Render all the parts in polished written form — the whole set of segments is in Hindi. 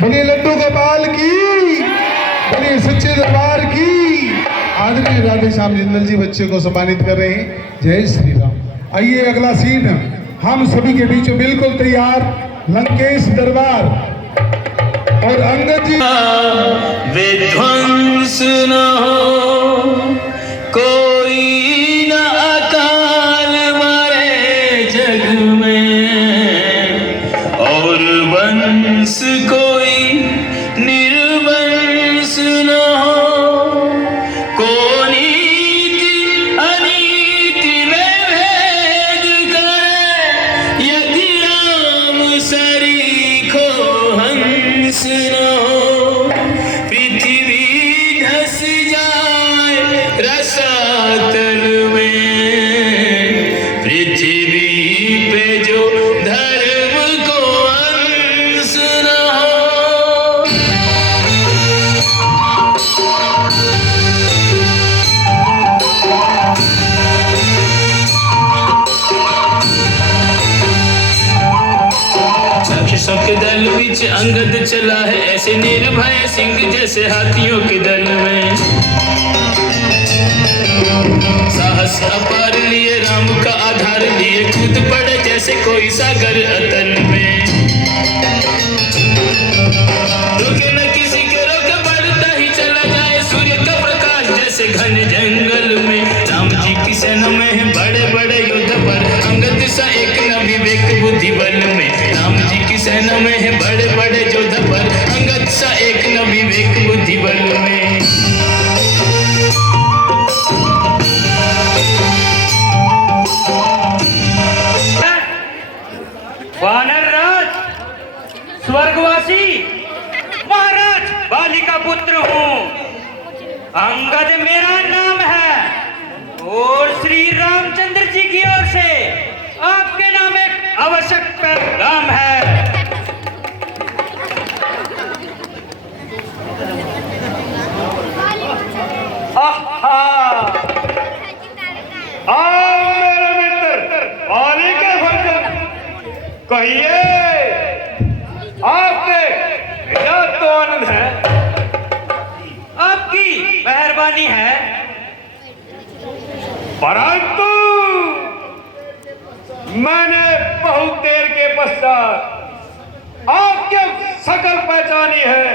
बोलिए लड्डू गोपाल की, बोलिए सच्चे दरबार की। आदरणीय राधे श्याम जिंदल जी बच्चे को सम्मानित कर रहे हैं। जय श्री राम। आइए अगला सीन हम सभी के बीच बिल्कुल तैयार लंकेश दरबार और अंगद जी। विध्वंस न हो कोई न अकाल मरे जग में, और वंश कोई निर्वंश न हो। को नीति अनीति में भेद करे, यदि राम सरीखो हंस न हो। पृथ्वी धस जाए रसातल में, पृथ्वी पे जो धर्म को अंश न हो। राक्षसों के दल बीच अंगद चला है, ऐसे निर्भय सिंह जैसे हाथियों के दल में। साहस अपार लिए राम का आधार लिए, कूद पड़े जैसे कोई सागर अतल में। रुके न किसी के रोके, बढ़ता ही चला जाए सूर्य का प्रकाश जैसे घन जंगल में। राम जी की सेना में है बड़े बड़े योद्धा, पर अंगद सा एक न विवेक बुद्धि बल में। राम जी की सेना में है बड़े बड़े योद्धा, पर अंगद सा एक न विवेक बुद्धि बल में। वानर राज स्वर्गवासी महाराज बाली का पुत्र हूँ। अंगद मेरा नाम है, और श्री रामचंद्र जी की ओर से आपके नाम एक आवश्यक पैगाम है। मेरे मित्र बाली के भजन कहिए, आपके क्या तो आनंद है। आपकी मेहरबानी है, परंतु मैंने बहुत देर के पश्चात आपके शकल पहचानी है,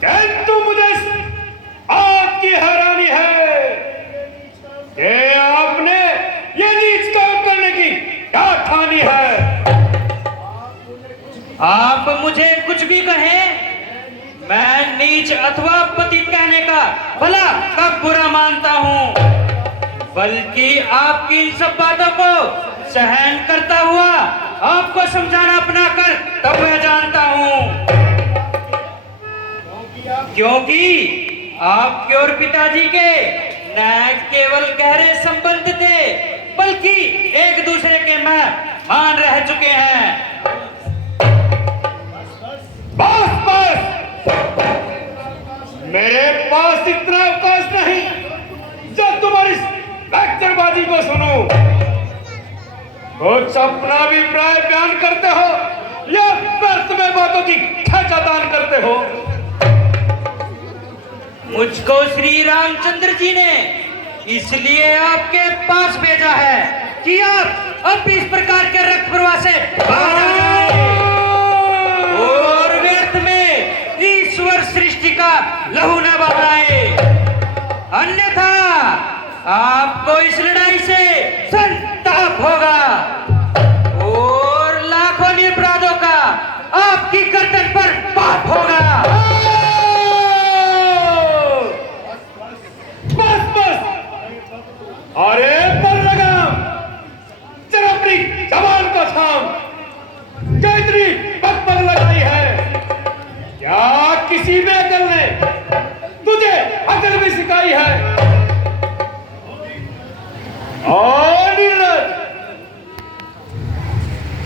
किंतु मुझे आपकी हैरानी है कि आपने ये नीच काम करने की क्या ठानी है। आप मुझे कुछ भी कहें, मैं नीच अथवा पतित कहने का भला कब बुरा मानता हूँ, बल्कि आपकी इन सब बातों को सहन करता हुआ आपको समझाना अपना कर्तव्य जानता हूँ। क्योंकि आपके और पिताजी के न केवल गहरे संबंध थे, बल्कि एक दूसरे के मेहमान रह चुके हैं। बस बस, मेरे पास इतना अवकाश नहीं जो तुम्हारी लेक्चरबाजी को सुनूं। कुछ अपना अभिप्राय बयान करते हो या व्यर्थ में बातों की खेचातान करते हो। मुझको श्री रामचंद्र जी ने इसलिए आपके पास भेजा है कि आप अब इस प्रकार के रक्त प्रवाह से बाहर आ जाएं और व्यर्थ में ईश्वर सृष्टि का लहू न बहाए, अन्यथा आपको इस लड़ाई से संताप होगा और लाखों निरपराधों का आपकी गर्दन पर पाप होगा। बस बस, अरे पर लगाम, जरा अपनी जबान को थाम। कितनी बकबक लगाई है, क्या किसी में अकल ने तुझे अकल भी सिखाई है। और नीरज,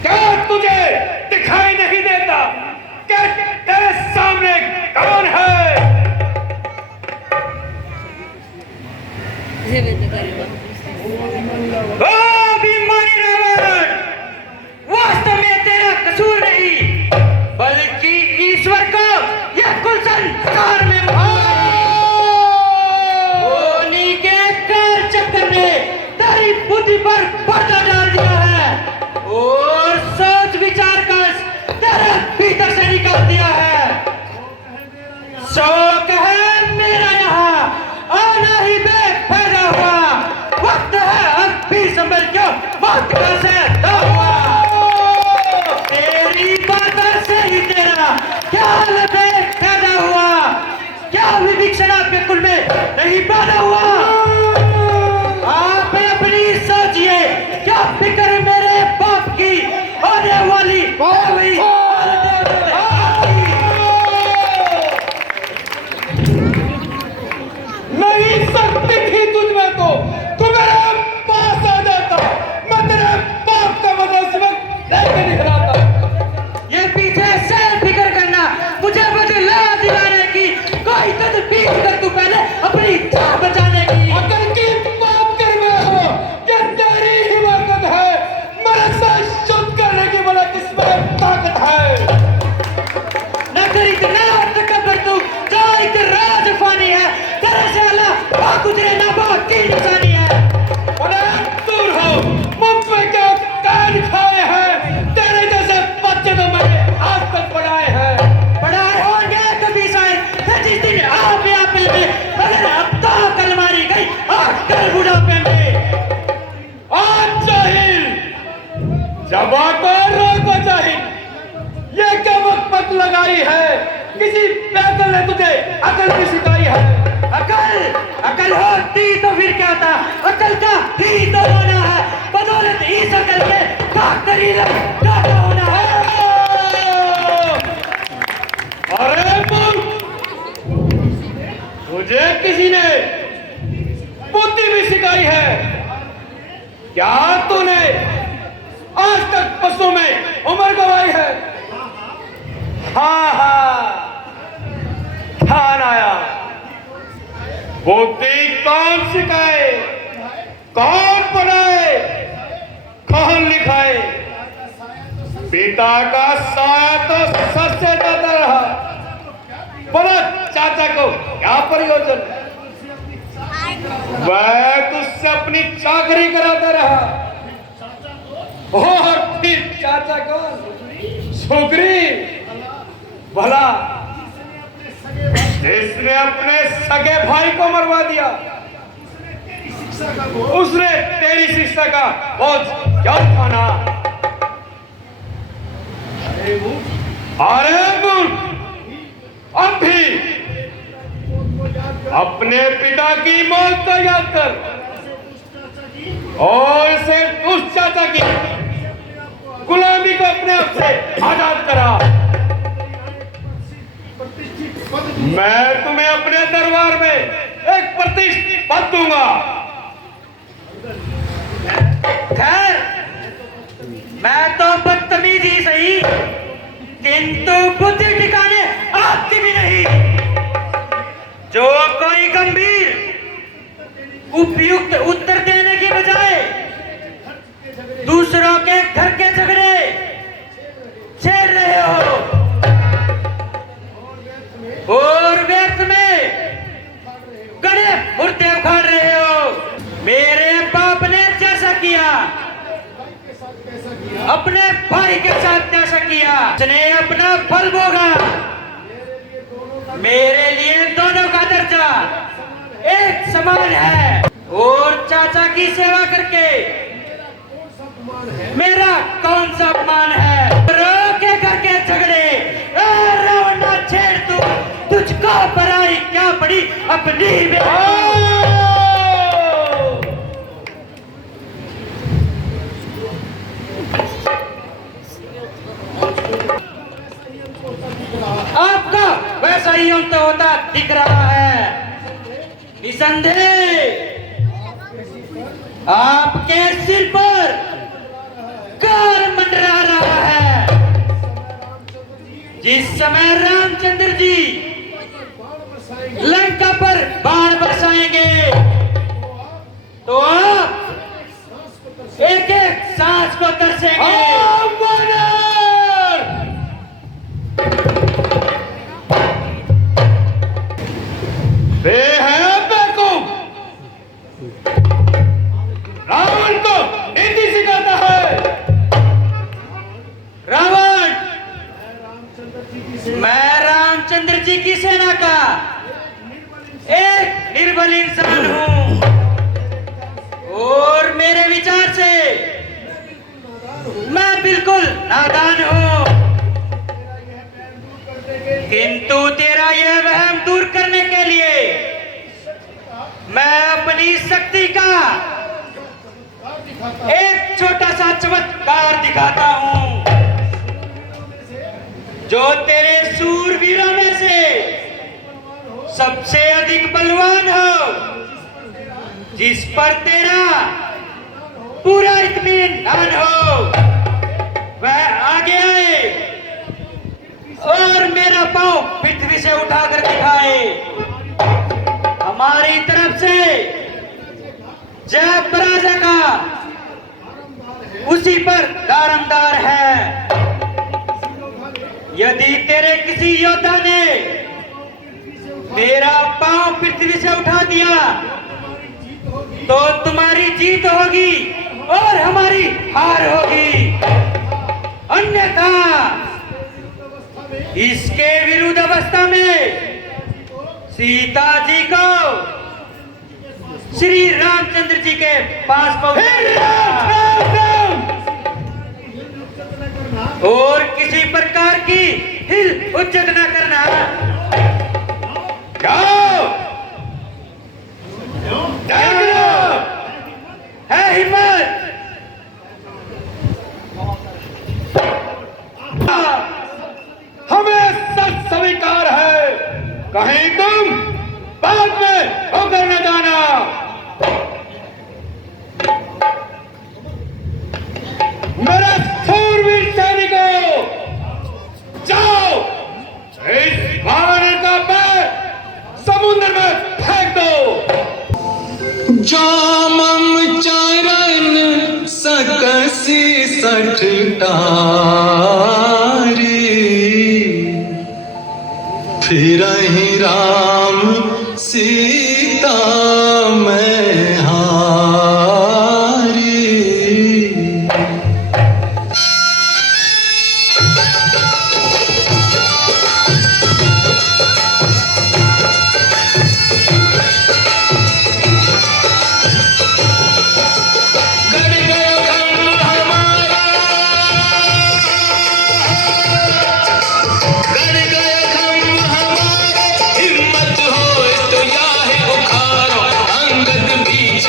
क्या तुझे दिखाई नहीं देता कि तेरे सामने कौन है। अभिमानी रावण, वास्तव में तेरा कसूर नहीं, बल्कि ईश्वर को यह कुल संसार में होली के काल चक्कर ने तेरी बुद्धि पर पर्दा डाल दिया है और सोच विचार कर तेरे भीतर से निकाल दिया है। शौक है मेरा यहाँ आना ही बेफायदा हुआ, वक्त है अब भी संभल क्यों मौत का से हुआ। तेरी बातों से ही तेरा क्या बेफायदा हुआ, क्या विभिक्षणा पे कुल में नहीं पैदा हुआ। आप अपनी सोचिए क्या फिक्र मेरे बाप की होने वाली नहीं सकती थी तुझमें तो मेरे पास आ जाता, मैं तेरे बाप का मतलब सबक लेके निकलाता। ये पीछे से फिक्र करना मुझे बदला दिलाने की कोई तदबीर कर तू पहले अपनी जान बचाने की। अकल की बात कर रहे हो, ये तेरी हिमाकत है, मेरे साथ शुद्ध करने की बड़ा किस्मत ताकत है। न कर इतना तकबर तू जो एक राज फानी है, तेरे से अल्लाह बात गुजरे ना बात की निशानी है। अरे दूर हो, मुख में क्या कान खाए हैं, तेरे जैसे बच्चे तो मैंने आज तक पढ़ाए हैं। पढ़ाए होंगे कभी शायद फिर जिस दिन आप यहाँ पे मगर अब तो कल मारी गई और कल बुढ़ापे में। आज जाहिल जबा को रोको जाहिल, ये क्या मत लगाई है, किसी पैदल ने तुझे अकल की सिखाई है। अकल होती तो फिर क्या था, अकल का ही तो होना है, बदौलत इस अकल के क्या होना है। अरे मूर्ख, तुझे किसी ने बुद्धि भी सिखाई है क्या? तूने आज तक बसों में उम्र गवाई है? हाँ ध्यान आया। बुद्धि कौन सिखाए, कौन पढ़ाए, कौन लिखाए? पिता का साया तो सच से जाता रहा, बोलो चाचा को क्या प्रयोजन? वह तुझसे अपनी चाकरी कराता रहा और फिर चाचा को सुग्रीव, भला जिसने अपने सगे भाई को मरवा दिया, उसने तेरी शिक्षा का बोझ क्या उठाना? अरे मूर्ख, अब भी अपने पिता की मौत को याद कर और इसे उस चाचा की गुलामी को अपने आप से आजाद करा। मैं तुम्हें अपने दरबार में एक प्रतिष्ठित पद दूंगा। खैर मैं तो बदतमीज ही सही, किंतु बुद्धि ठिकाने आपकी भी नहीं। जो कोई गंभीर उपयुक्त उत्तर देने की बजाय दूसरों के घर के झगड़े छेड़ रहे हो और व्यर्थ में गड़े मुर्दे उखाड़ रहे हो। मेरे बाप ने जैसा किया अपने भाई के साथ जैसा किया, उसने अपना फल भोगा। मेरे लिए दोनों का दर्जा एक समान है और चाचा की सेवा करके मेरा कौन सा अपमान है? रो के घर के झगड़े रोना छेड़ तू, तुझको पराई क्या पड़ी अपनी आपका वैसा ही अंत होता दिख रहा है। निसंदेह आपके सिर पर कार मंडरा रहा है। जिस समय रामचंद्र जी लंका पर बाण बरसाएंगे तो आप एक एक सांस को तरसेंगे। वे हैं बेवकूफ। रावण को हिंदी सिखाता है। रावण, मैं रामचंद्र जी की सेना का एक निर्बल इंसान हूं और मेरे विचार से मैं बिल्कुल नादान हूं, किंतु तेरा यह वहम दूर करने के लिए मैं अपनी शक्ति का एक छोटा सा चमत्कार दिखाता हूं, जो तेरे सूरवीरों में से सबसे अधिक बलवान हो, जिस पर तेरा पूरा इत्मीनान हो, वह आगे आए और मेरा पांव पृथ्वी से उठाकर दिखाए। हमारी तरफ से जय पराजय का उसी पर दारमदार है। यदि तेरे किसी योद्धा ने मेरा पांव पृथ्वी से उठा दिया तो तुम्हारी जीत होगी और हमारी हार होगी, अन्यथा इसके विरुद्ध अवस्था में सीता जी को श्री रामचंद्र जी के पास पहुंचाना और किसी प्रकार की हिल हुज्जत न करना। जाओ, देख लो, है हिम्मत। हमें सच स्वीकार है। कहीं तुम बाद में होकर न जाना। मेरे सूरवीर सैनिकों, जाओ, इस वानर का पैर समुद्र में फेंक दो। जामम चरण सकसी सठटारी, फिर ही राम सीता मैं हारी।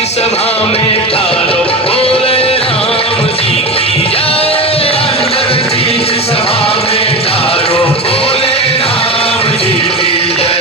सभा में ठारो बोले राम जी की जय। अंदर बीच सभा में ठारो बोले राम जी की जय।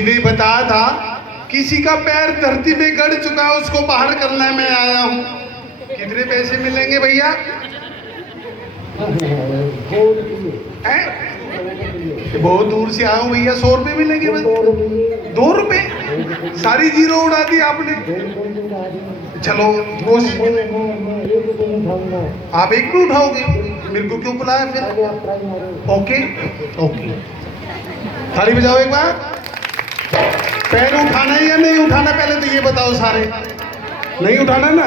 किसी ने बताया था किसी का पैर धरती में गड़ चुका है, उसको बाहर करने में आया हूँ। कितने पैसे मिलेंगे भैया? हैं? बहुत दूर से आया हूँ भैया, 100 रुपये मिलेंगे बस। 2 रुपये? सारी जीरो उड़ा दी आपने। चलो कोशिश, आप एक भी उठाओगे? मेरे को क्यों बुलाया फिर? ओके ओके, थाली बजाओ एक बार। पैर उठाना है या नहीं उठाना, पहले तो ये बताओ सारे। नहीं उठाना ना?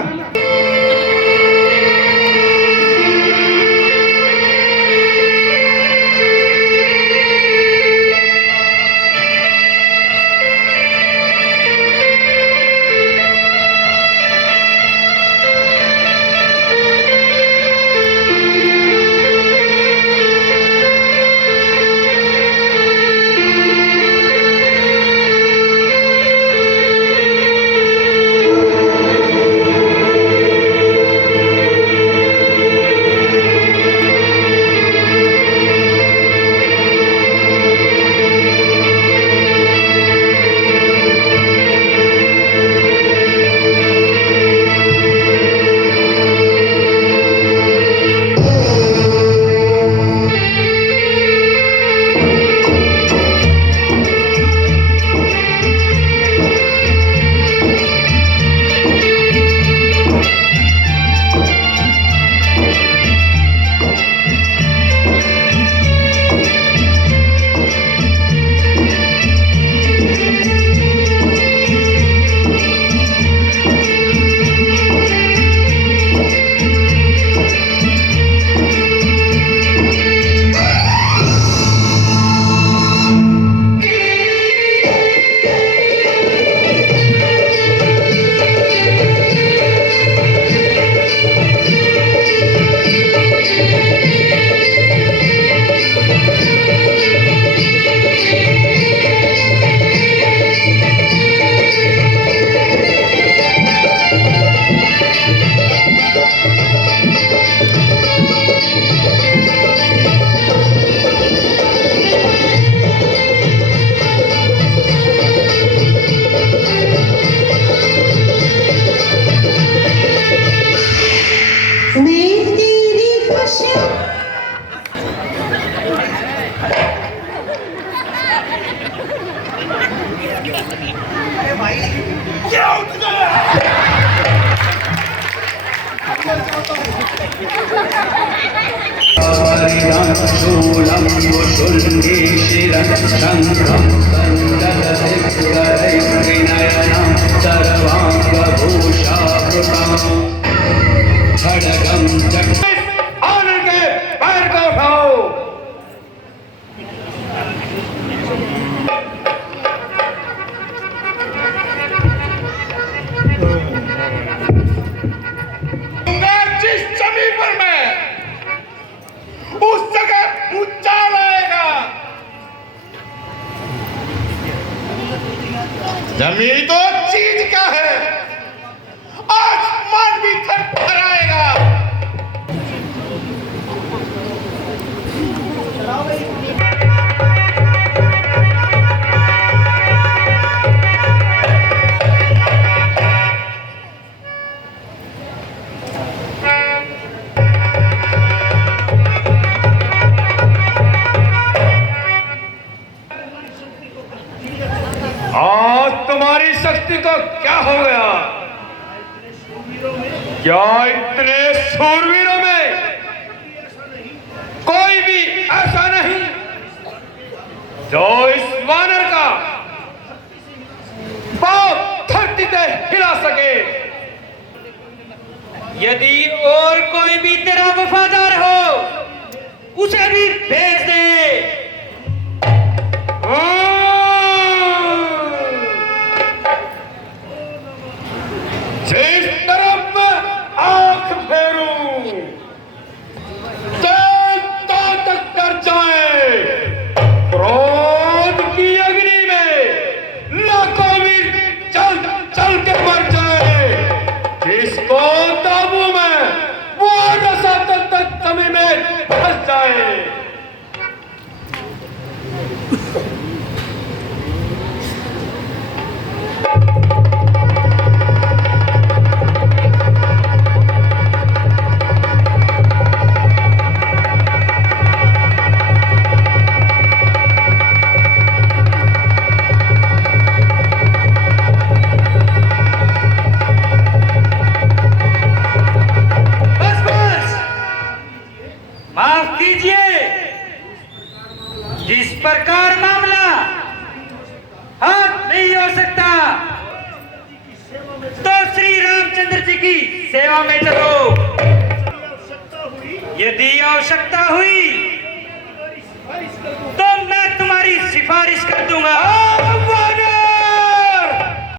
शूलं शुल्लीशिरं शङ्खं सन्दलदिग्गजैर्नयनं सर्वाङ्गभूषावृतां खड्गं चक्र। ऑनर के पैर को उठाओ। जिस जमीन पर मैं उस जगह ऊंचा लाएगा। जमीन तो चीज क्या है, आसमान भी थरथराएगा। आज तुम्हारी शक्ति को क्या हो गया? क्या इतने शूरवीरों में कोई भी ऐसा नहीं जो इस वानर का पांव धरती से हिला सके? यदि और कोई भी तेरा वफादार हो उसे भी भेज दे। जिस तरफ मैं आंख फेरूं देवता तक कर जाए। क्रोध की अग्नि में लाखों वीर चल चल के मर जाए। जिसको दाबू में वो रसातल तक जमीन में फंस जाए। जी की सेवा में चलो। यदि आवश्यकता हुई तो मैं तुम्हारी सिफारिश कर दूंगा।